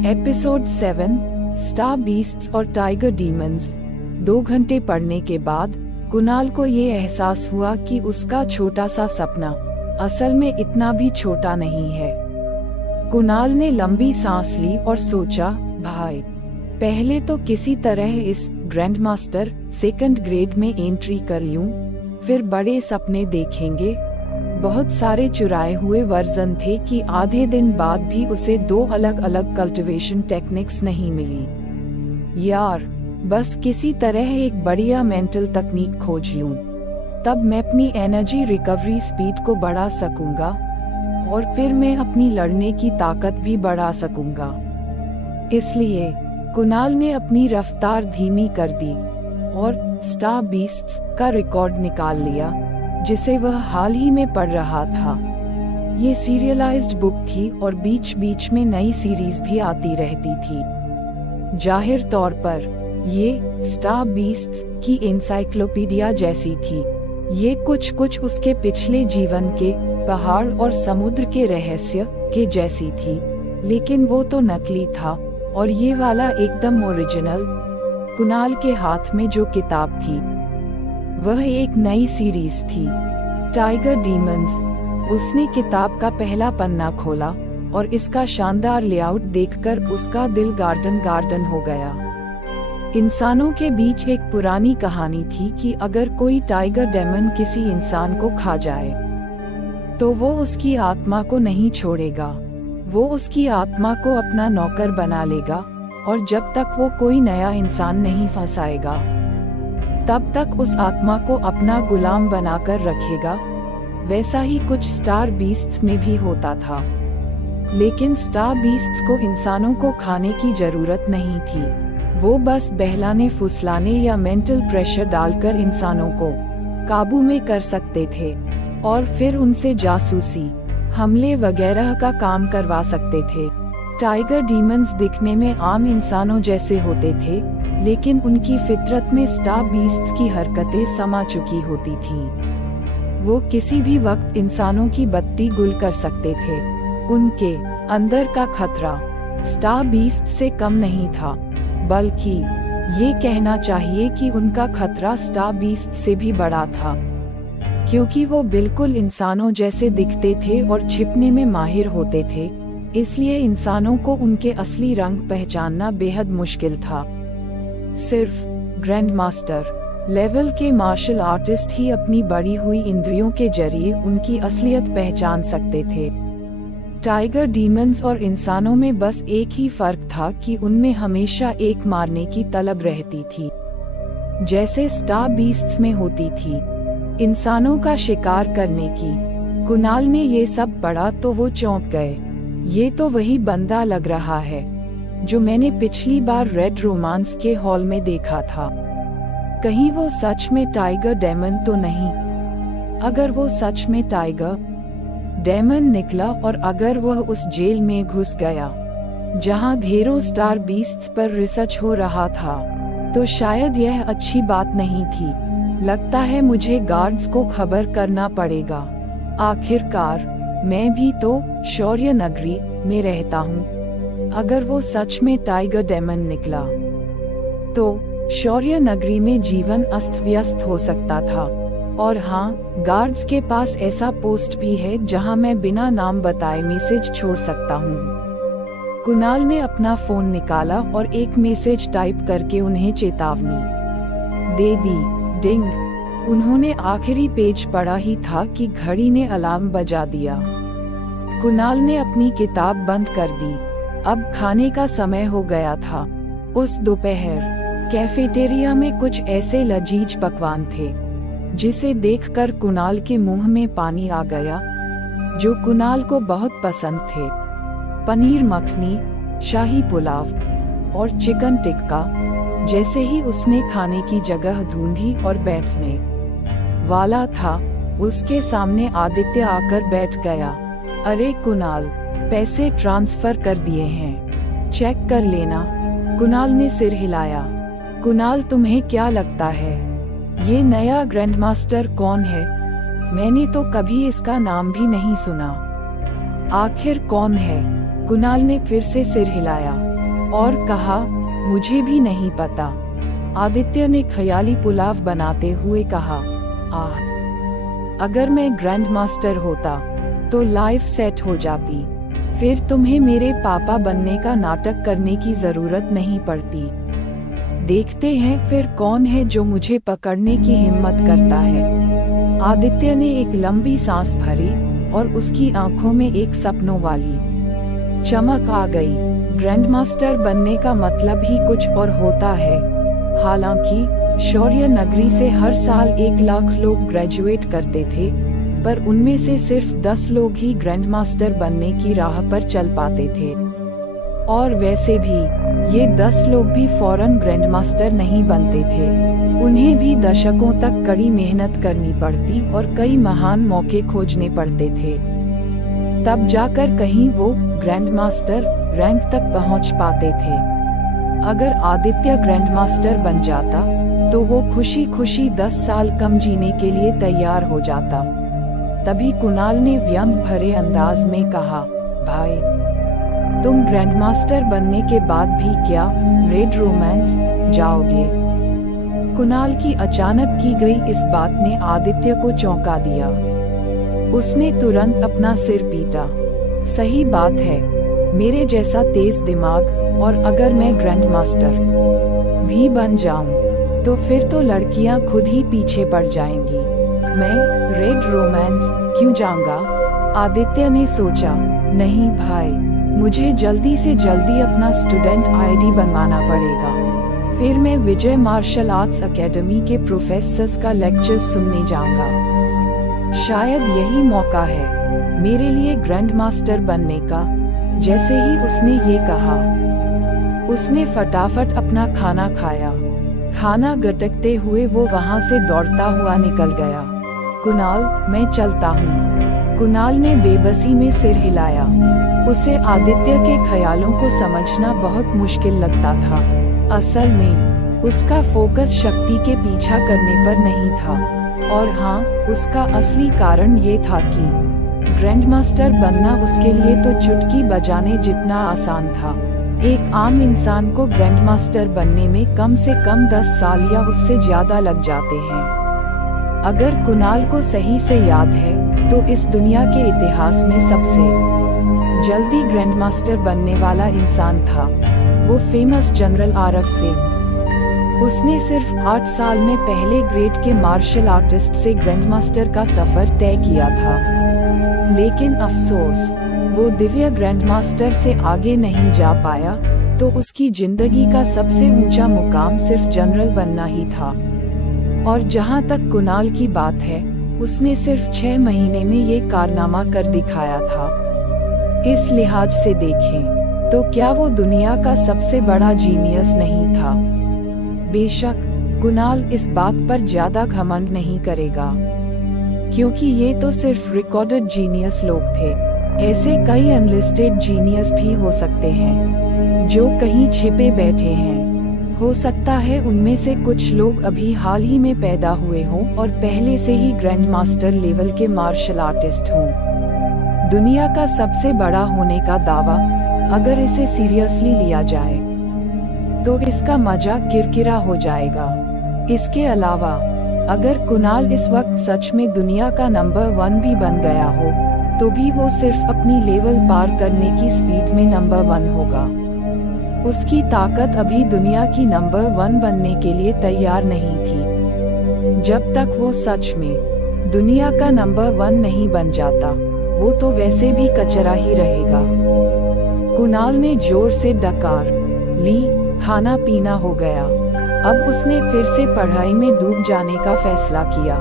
Episode 7 star beasts और tiger demons. 2 घंटे पढ़ने के बाद कुणाल को ये एहसास हुआ कि उसका छोटा सा सपना असल में इतना भी छोटा नहीं है। कुणाल ने लंबी सांस ली और सोचा, भाई पहले तो किसी तरह इस ग्रैंडमास्टर सेकंड ग्रेड में एंट्री कर लूं, फिर बड़े सपने देखेंगे। बहुत सारे चुराए हुए वर्जन थे कि आधे दिन बाद भी उसे 2 अलग अलग कल्टीवेशन टेक्निक्स नहीं मिली। यार बस किसी तरह एक बढ़िया मेंटल तकनीक खोज लूं, तब मैं अपनी एनर्जी रिकवरी स्पीड को बढ़ा सकूंगा और फिर मैं अपनी लड़ने की ताकत भी बढ़ा सकूंगा। इसलिए कुणाल ने अपनी रफ्तार धीमी कर दी और स्टार बीस्ट्स का रिकॉर्ड निकाल लिया, जिसे वह हाल ही में पढ़ रहा था। ये सीरियलाइज्ड बुक थी और बीच बीच में नई सीरीज भी आती रहती थी। जाहिर तौर पर ये स्टार बीस्ट्स की एनसाइक्लोपीडिया जैसी थी। ये कुछ उसके पिछले जीवन के पहाड़ और समुद्र के रहस्य के जैसी थी, लेकिन वो तो नकली था और ये वाला एकदम ओरिजिनल। कुणाल के हाथ में जो किताब थी वह एक नई सीरीज थी, टाइगर डीमंस। उसने किताब का पहला पन्ना खोला और इसका शानदार लेआउट देखकर उसका दिल गार्डन हो गया। इंसानों के बीच एक पुरानी कहानी थी कि अगर कोई टाइगर डेमन किसी इंसान को खा जाए तो वो उसकी आत्मा को नहीं छोड़ेगा। वो उसकी आत्मा को अपना नौकर बना लेगा और जब तक वो कोई नया इंसान नहीं फंसाएगा तब तक उस आत्मा को अपना गुलाम बनाकर रखेगा। वैसा ही कुछ स्टार बीस्ट्स में भी होता था, लेकिन स्टार बीस्ट्स को इंसानों को खाने की जरूरत नहीं थी। वो बस बहलाने फुसलाने या मेंटल प्रेशर डालकर इंसानों को काबू में कर सकते थे और फिर उनसे जासूसी हमले वगैरह का काम करवा सकते थे। टाइगर डीमंस दिखने में आम इंसानों जैसे होते थे, लेकिन उनकी फितरत में स्टार बीस्ट्स की हरकतें समा चुकी होती थीं। वो किसी भी वक्त इंसानों की बत्ती गुल कर सकते थे। उनके अंदर का खतरा स्टार बीस्ट से कम नहीं था, बल्कि ये कहना चाहिए कि उनका खतरा स्टार बीस्ट से भी बड़ा था, क्योंकि वो बिल्कुल इंसानों जैसे दिखते थे और छिपने में माहिर होते थे। इसलिए इंसानों को उनके असली रंग पहचानना बेहद मुश्किल था। सिर्फ ग्रैंड मास्टर लेवल के मार्शल आर्टिस्ट ही अपनी बढ़ी हुई इंद्रियों के जरिए उनकी असलियत पहचान सकते थे। टाइगर डीमंस और इंसानों में बस एक ही फर्क था कि उनमें हमेशा एक मारने की तलब रहती थी, जैसे स्टार बीस्ट्स में होती थी इंसानों का शिकार करने की। कुणाल ने ये सब पढ़ा तो वो चौंक गए। ये तो वही बंदा लग रहा है जो मैंने पिछली बार रेड रोमांस के हॉल में देखा था। कहीं वो सच में टाइगर डेमन तो नहीं? अगर वो सच में टाइगर डेमन निकला और अगर वह उस जेल में घुस गया जहां ढेरों स्टार बीस्ट्स पर रिसर्च हो रहा था, तो शायद यह अच्छी बात नहीं थी। लगता है मुझे गार्ड्स को खबर करना पड़ेगा। आखिरकार मैं भी तो शौर्य नगरी में रहता हूँ। अगर वो सच में टाइगर डेमन निकला तो शौर्य नगरी में जीवन अस्त व्यस्त हो सकता था। और हाँ, गार्ड्स के पास ऐसा पोस्ट भी है जहां मैं बिना नाम बताए मैसेज छोड़ सकता हूँ। कुणाल ने अपना फोन निकाला और एक मैसेज टाइप करके उन्हें चेतावनी दे दी। डिंग। उन्होंने आखिरी पेज पढ़ा ही था कि घड़ी ने अलार्म बजा दिया। कुणाल ने अपनी किताब बंद कर दी। अब खाने का समय हो गया था। उस दोपहर कैफेटेरिया में कुछ ऐसे लजीज पकवान थे जिसे देखकर कुणाल के मुंह में पानी आ गया, जो कुणाल को बहुत पसंद थे। पनीर मखनी, शाही पुलाव और चिकन टिक्का। जैसे ही उसने खाने की जगह ढूंढी और बैठने वाला था, उसके सामने आदित्य आकर बैठ गया। अरे कुणाल, पैसे ट्रांसफर कर दिए हैं, चेक कर लेना। कुणाल ने सिर हिलाया। कुणाल, तुम्हें क्या लगता है ये नया ग्रैंडमास्टर कौन है? मैंने तो कभी इसका नाम भी नहीं सुना। आखिर कौन है? कुणाल ने फिर से सिर हिलाया। और कहा, मुझे भी नहीं पता। आदित्य ने ख्याली पुलाव बनाते हुए कहा, अगर मैं ग्रैंड मास्टर होता तो लाइफ सेट हो जाती, फिर तुम्हें मेरे पापा बनने का नाटक करने की जरूरत नहीं पड़ती। देखते हैं फिर कौन है जो मुझे पकड़ने की हिम्मत करता है। आदित्य ने एक लंबी सांस भरी और उसकी आंखों में एक सपनों वाली चमक आ गई। ग्रैंड मास्टर बनने का मतलब ही कुछ और होता है। हालांकि शौर्य नगरी से हर साल 1 लाख लोग ग्रेजुएट करते थे, पर उनमें से सिर्फ 10 लोग ही ग्रैंड मास्टर बनने की राह पर चल पाते थे। और वैसे भी ये 10 लोग भी फौरन ग्रैंड मास्टर नहीं बनते थे। उन्हें भी दशकों तक कड़ी मेहनत करनी पड़ती और कई महान मौके खोजने पड़ते थे, तब जाकर कहीं वो ग्रैंड मास्टर रैंक तक पहुंच पाते थे। अगर आदित्य ग्रैंड मास्टर बन जाता तो वो खुशी खुशी 10 साल कम जीने के लिए तैयार हो जाता। तभी कुणाल ने व्यंग भरे अंदाज में कहा, भाई तुम ग्रैंड मास्टर बनने के बाद भी क्या रेड रोमांस जाओगे? कुणाल की अचानक की गई इस बात ने आदित्य को चौंका दिया। उसने तुरंत अपना सिर पीटा। सही बात है, मेरे जैसा तेज दिमाग, और अगर मैं ग्रैंड मास्टर भी बन जाऊं तो फिर तो लड़कियां खुद ही पीछे पड़ जाएंगी। मैं रेड रोमांस क्यों जाऊंगा? आदित्य ने सोचा, नहीं भाई, मुझे जल्दी से जल्दी अपना स्टूडेंट आईडी बनवाना पड़ेगा। फिर मैं विजय मार्शल आर्ट्स एकेडमी के प्रोफेसर्स का लेक्चर सुनने जाऊंगा। शायद यही मौका है मेरे लिए ग्रैंड मास्टर बनने का। जैसे ही उसने ये कहा, उसने फटाफट अपना खाना खाया। खाना गटकते हुए वो वहां से दौड़ता हुआ निकल गया। कुणाल, मैं चलता हूँ। कुणाल ने बेबसी में सिर हिलाया। उसे आदित्य के ख्यालों को समझना बहुत मुश्किल लगता था। असल में उसका फोकस शक्ति के पीछा करने पर नहीं था, और हाँ, उसका असली कारण ये था कि ग्रैंड मास्टर बनना उसके लिए तो चुटकी बजाने जितना आसान था। एक आम इंसान को ग्रैंड मास्टर बनने में कम से कम 10 साल या उससे ज्यादा लग जाते हैं। अगर कुणाल को सही से याद है तो इस दुनिया के इतिहास में सबसे जल्दी ग्रैंड मास्टर बनने वाला इंसान था वो फेमस जनरल आरव सिंह। उसने सिर्फ 8 साल में पहले ग्रेड के मार्शल आर्टिस्ट से ग्रैंड मास्टर का सफर तय किया था। लेकिन अफसोस, वो दिव्य ग्रैंड मास्टर से आगे नहीं जा पाया, तो उसकी जिंदगी का सबसे ऊंचा मुकाम सिर्फ जनरल बनना ही था। और जहां तक कुणाल की बात है, उसने सिर्फ 6 महीने में ये कारनामा कर दिखाया था। इस लिहाज से देखें तो क्या वो दुनिया का सबसे बड़ा जीनियस नहीं था? बेशक कुणाल इस बात पर ज्यादा घमंड नहीं करेगा, क्योंकि ये तो सिर्फ रिकॉर्डेड जीनियस लोग थे। ऐसे कई अनलिस्टेड जीनियस भी हो सकते हैं जो कहीं छिपे बैठे हैं। हो सकता है उनमें से कुछ लोग अभी हाल ही में पैदा हुए हों और पहले से ही ग्रैंड मास्टर लेवल के मार्शल आर्टिस्ट हों। दुनिया का सबसे बड़ा होने का दावा, अगर इसे सीरियसली लिया जाए तो इसका मजाक किरकिरा हो जाएगा। इसके अलावा अगर कुणाल इस वक्त सच में दुनिया का नंबर 1 भी बन गया हो तो भी वो सिर्फ अपनी लेवल पार करने की स्पीड में नंबर 1 होगा। उसकी ताकत अभी दुनिया की नंबर 1 बनने के लिए तैयार नहीं थी। जब तक वो सच में दुनिया का नंबर 1 नहीं बन जाता, वो तो वैसे भी कचरा ही रहेगा। कुणाल ने जोर से डकार ली। खाना पीना हो गया। अब उसने फिर से पढ़ाई में डूब जाने का फैसला किया।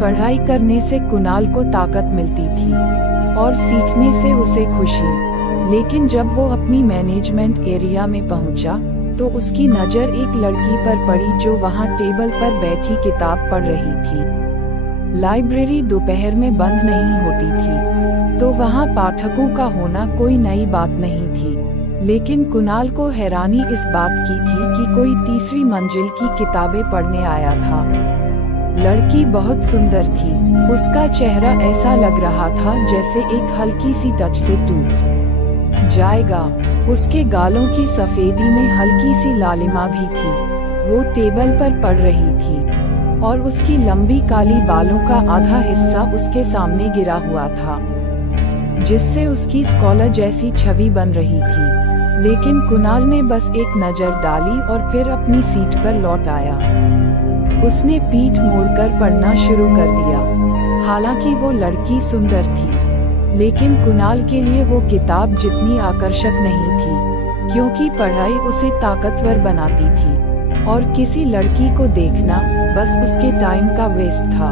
पढ़ाई करने से कुणाल को ताकत मिलती थी और सीखने से उसे खुशी। लेकिन जब वो अपनी मैनेजमेंट एरिया में पहुंचा तो उसकी नज़र एक लड़की पर पड़ी जो वहां टेबल पर बैठी किताब पढ़ रही थी। लाइब्रेरी दोपहर में बंद नहीं होती थी, तो वहां पाठकों का होना कोई नई बात नहीं थी। लेकिन कुणाल को हैरानी इस बात की थी कि कोई तीसरी मंजिल की किताबें पढ़ने आया था। लड़की बहुत सुंदर थी। उसका चेहरा ऐसा लग रहा था जैसे एक हल्की सी टच से टूट जाएगा। उसके गालों की सफेदी में हल्की सी लालिमा भी थी। वो टेबल पर पड़ रही थी और उसकी लंबी काली बालों का आधा हिस्सा उसके सामने गिरा हुआ था, जिससे उसकी स्कॉलर जैसी छवि बन रही थी। लेकिन कुणाल ने बस एक नजर डाली और फिर अपनी सीट पर लौट आया। उसने पीठ मोड़कर पढ़ना शुरू कर दिया। हालांकि वो लड़की सुंदर थी, लेकिन कुणाल के लिए वो किताब जितनी आकर्षक नहीं थी, क्योंकि पढ़ाई उसे ताकतवर बनाती थी और किसी लड़की को देखना बस उसके टाइम का वेस्ट था।